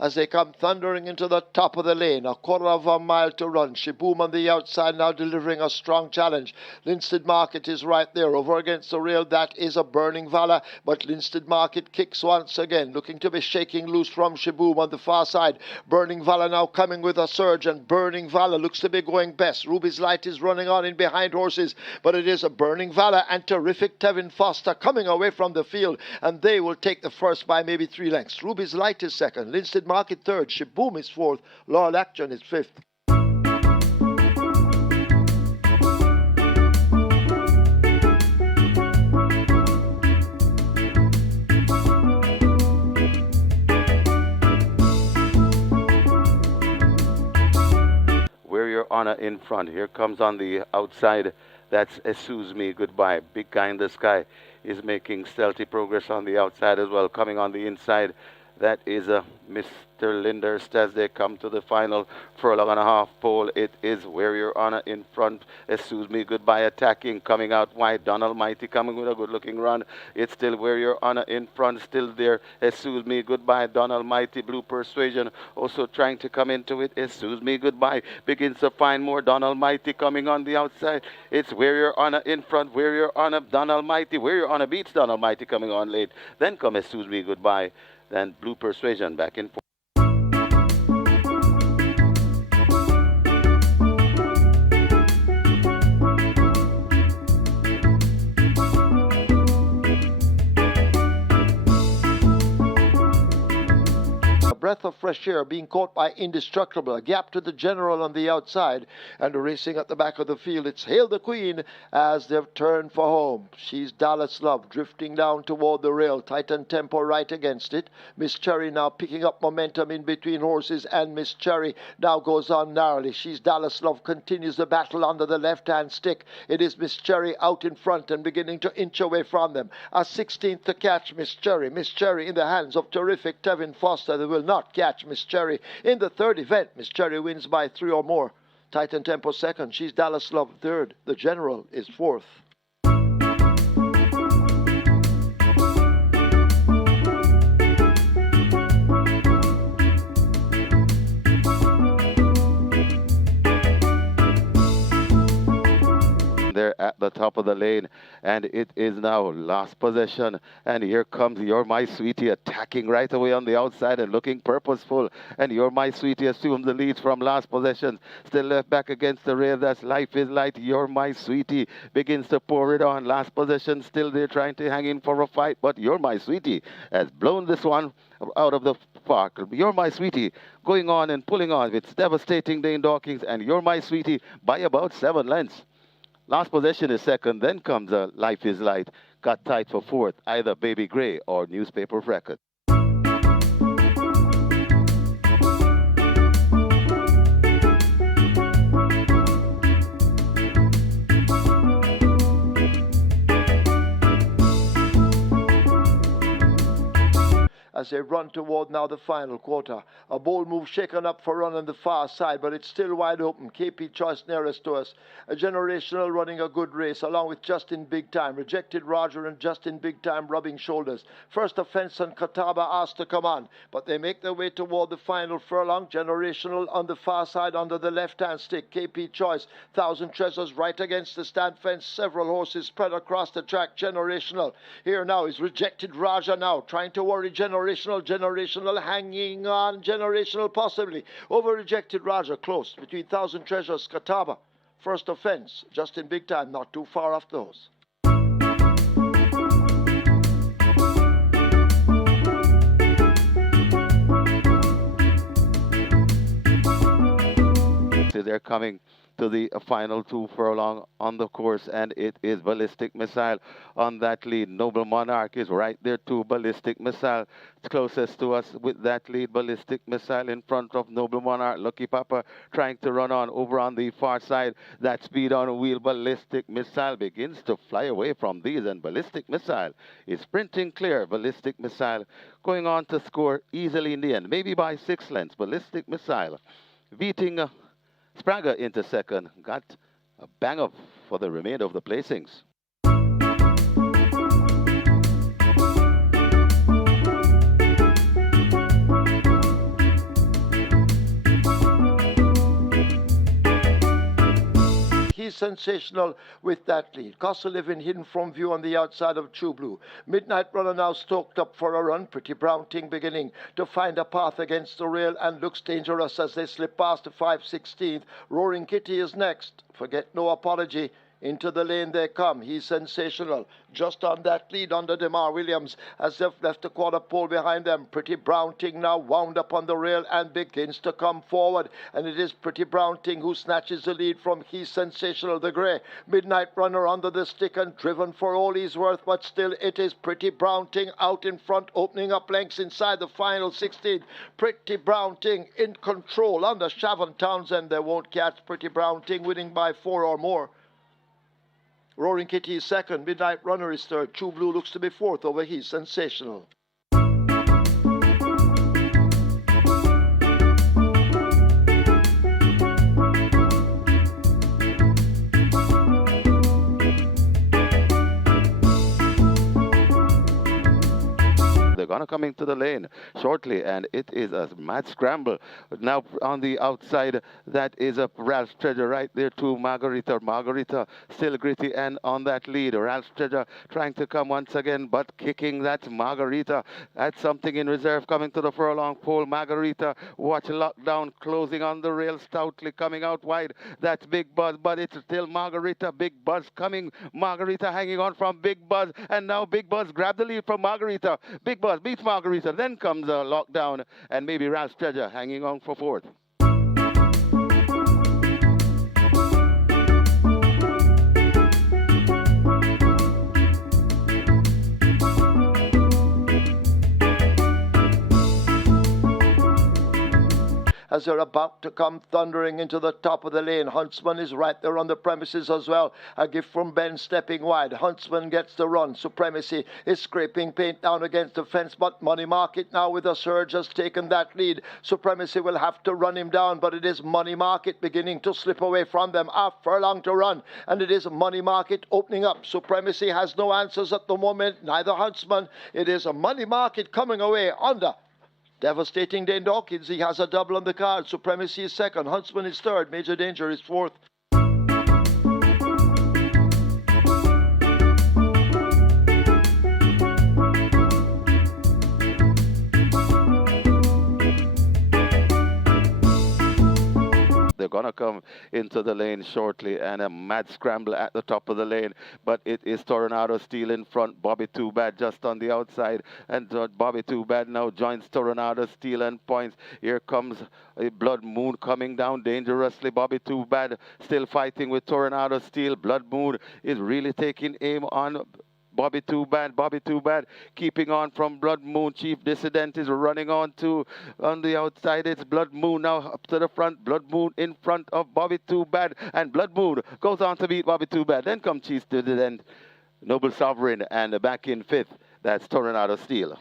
as they come thundering into the top of the lane. A quarter of a mile to run. Shaboom on the outside now delivering a strong challenge. Linstead Market is right there over against the rail. That is a Burning Valor, but Linstead Market kicks once again, looking to be shaking loose from Shaboom on the far side. Burning Valor now coming with a surge, and Burning Valor looks to be going best. Ruby's Light is running on in behind horses, but it is a Burning Valor and Terrific Tevin Foster coming away from the field, and they will take the first by maybe 3 lengths. Ruby's Light is second, Linstead Market third, Shaboom is fourth, Laurel Action is fifth. Where Your Honor in front. Here comes on the outside. That's Excuse Me Goodbye. Big Guy in the Sky is making stealthy progress on the outside as well. Coming on the inside, that is Mr. Lindhurst as they come to the final furlong and a half pole. It is Where Your Honor in front. Excuse Me Goodbye attacking. Coming out wide. Donald Mighty coming with a good looking run. It's still Where Your Honor in front. Still there. Excuse Me Goodbye. Donald Mighty. Blue Persuasion also trying to come into it. Excuse Me Goodbye begins to find more. Donald Mighty coming on the outside. It's Where Your Honor in front. Where Your Honor. Donald Mighty. Where Your Honor beats Donald Mighty coming on late. Then come Excuse Me Goodbye. Then Blue Persuasion back in forth. Breath of fresh air being caught by Indestructible. A gap to the General on the outside, and racing at the back of the field. It's Hail the Queen as they've turned for home. She's Dallas Love drifting down toward the rail. Titan Tempo right against it. Miss Cherry now picking up momentum in between horses, and Miss Cherry now goes on narrowly. She's Dallas Love continues the battle under the left-hand stick. It is Miss Cherry out in front and beginning to inch away from them. A 16th to catch Miss Cherry. Miss Cherry in the hands of Terrific Tevin Foster. They will not catch Miss Cherry in the third event. Miss Cherry wins by 3 or more. Titan Tempo second. She's Dallas Love third. The General is fourth. There at the top of the lane, and it is now last possession, and here comes You're My Sweetie attacking right away on the outside and looking purposeful, and You're My Sweetie assumes the lead from last possession. Still left back against the rail. That's Life is Light. You're My Sweetie begins to pour it on. Last possession still there trying to hang in for a fight, but You're My Sweetie has blown this one out of the park. You're My Sweetie going on and pulling on. It's devastating Dane Dawkins, and You're My Sweetie by about 7 lengths. Last possession is second, then comes Life is Light, cut tight for fourth, either Baby Gray or Newspaper of Record. As they run toward now the final quarter. A bold move shaken up for run on the far side, but it's still wide open. KP Choice nearest to us. A Generational running a good race, along with Justin Big Time. Rejected Roger and Justin Big Time rubbing shoulders. First Offense and Kataba asked to come on, but they make their way toward the final furlong. Generational on the far side under the left-hand stick. KP Choice, Thousand Treasures right against the stand fence. Several horses spread across the track. Generational here now is Rejected Raja now, trying to worry Generational hanging on. Generational possibly over Rejected Raja, close between Thousand Treasures, Kataba. First Offense, Justin Big Time not too far off those. They're coming to the final 2 furlong on the course, and it is Ballistic Missile on that lead. Noble Monarch is right there too. Ballistic Missile closest to us with that lead. Ballistic Missile in front of Noble Monarch. Lucky Papa trying to run on over on the far side. That speed on a wheel. Ballistic Missile begins to fly away from these, and Ballistic Missile is sprinting clear. Ballistic Missile going on to score easily in the end, maybe by 6 lengths. Ballistic Missile beating Spranger into second, got a bang up for the remainder of the placings. Sensational with that lead. Costa Living hidden from view on the outside of True Blue. Midnight Runner now stoked up for a run. Pretty Brown Ting beginning to find a path against the rail and looks dangerous as they slip past the 5/16th. Roaring Kitty is next. Forget No Apology. Into the lane they come. He's sensational. Just on that lead under DeMar Williams as they've left the quarter pole behind them. Pretty Brown Ting now wound up on the rail and begins to come forward. And it is Pretty Brown Ting who snatches the lead from He's Sensational, the grey. Midnight Runner under the stick and driven for all he's worth, but still it is Pretty Brown Ting out in front, opening up lengths inside the final 16. Pretty Brown Ting in control under Shavon Townsend. They won't catch Pretty Brown Ting, winning by 4 or more. Roaring Kitty is second, Midnight Runner is third, True Blue looks to be fourth over He's Sensational. They're going to come into the lane shortly, and it is a mad scramble. Now on the outside, that is a Ralph's Treasure right there to Margarita. Margarita still gritty and on that lead. Ralph's Treasure trying to come once again, but kicking that Margarita. That's something in reserve coming to the furlong pole. Margarita, watch Lockdown closing on the rail stoutly, coming out wide. That's Big Buzz, but it's still Margarita. Big Buzz coming. Margarita hanging on from Big Buzz, and now Big Buzz grabbed the lead from Margarita. Big Buzz beats Margarita, then comes a Lockdown, and maybe Ralph's Treasure hanging on for fourth. As they're about to come thundering into the top of the lane. Huntsman is right there on the premises as well. A gift from Ben stepping wide. Huntsman gets the run. Supremacy is scraping paint down against the fence, but Money Market now with a surge has taken that lead. Supremacy will have to run him down, but it is Money Market beginning to slip away from them. A furlong to run, and it is Money Market opening up. Supremacy has no answers at the moment, neither Huntsman. It is a Money Market coming away under Devastating Dane Dawkins. He has a double on the card. Supremacy is second. Huntsman is third. Major Danger is fourth. They're going to come into the lane shortly, and a mad scramble at the top of the lane, but it is Toronado Steel in front. Bobby Too Bad just on the outside, and Bobby Too Bad now joins Toronado Steel and points. Here comes a Blood Moon coming down dangerously. Bobby Too Bad still fighting with Toronado Steel. Blood Moon is really taking aim on Bobby Too Bad. Bobby Too Bad keeping on from Blood Moon. Chief Dissident is running on the outside. It's Blood Moon now up to the front. Blood Moon in front of Bobby Too Bad, and Blood Moon goes on to beat Bobby Too Bad. Then comes Chief Dissident, Noble Sovereign, and back in fifth, that's Toronado Steel.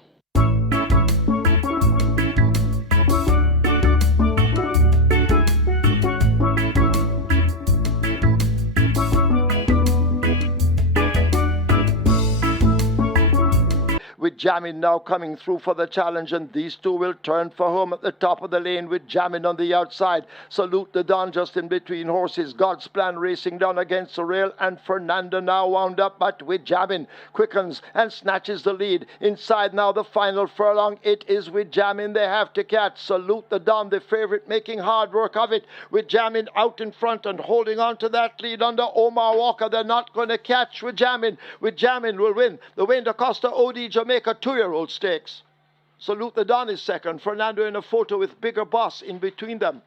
With Jammin now coming through for the challenge, and these two will turn for home at the top of the lane with Jammin on the outside. Salute the Don just in between horses. God's Plan racing down against the rail, and Fernando now wound up, but with Jammin quickens and snatches the lead. Inside now the final furlong. It is with Jammin they have to catch. Salute the Don, the favourite, making hard work of it, with Jammin out in front and holding on to that lead under Omar Walker. They're not going to catch with Jammin. With Jammin will win the Wayne DaCosta OD Jamaica 2-year-old stakes. Salute the Don is second. Fernando in a photo with Bigger Boss in between them.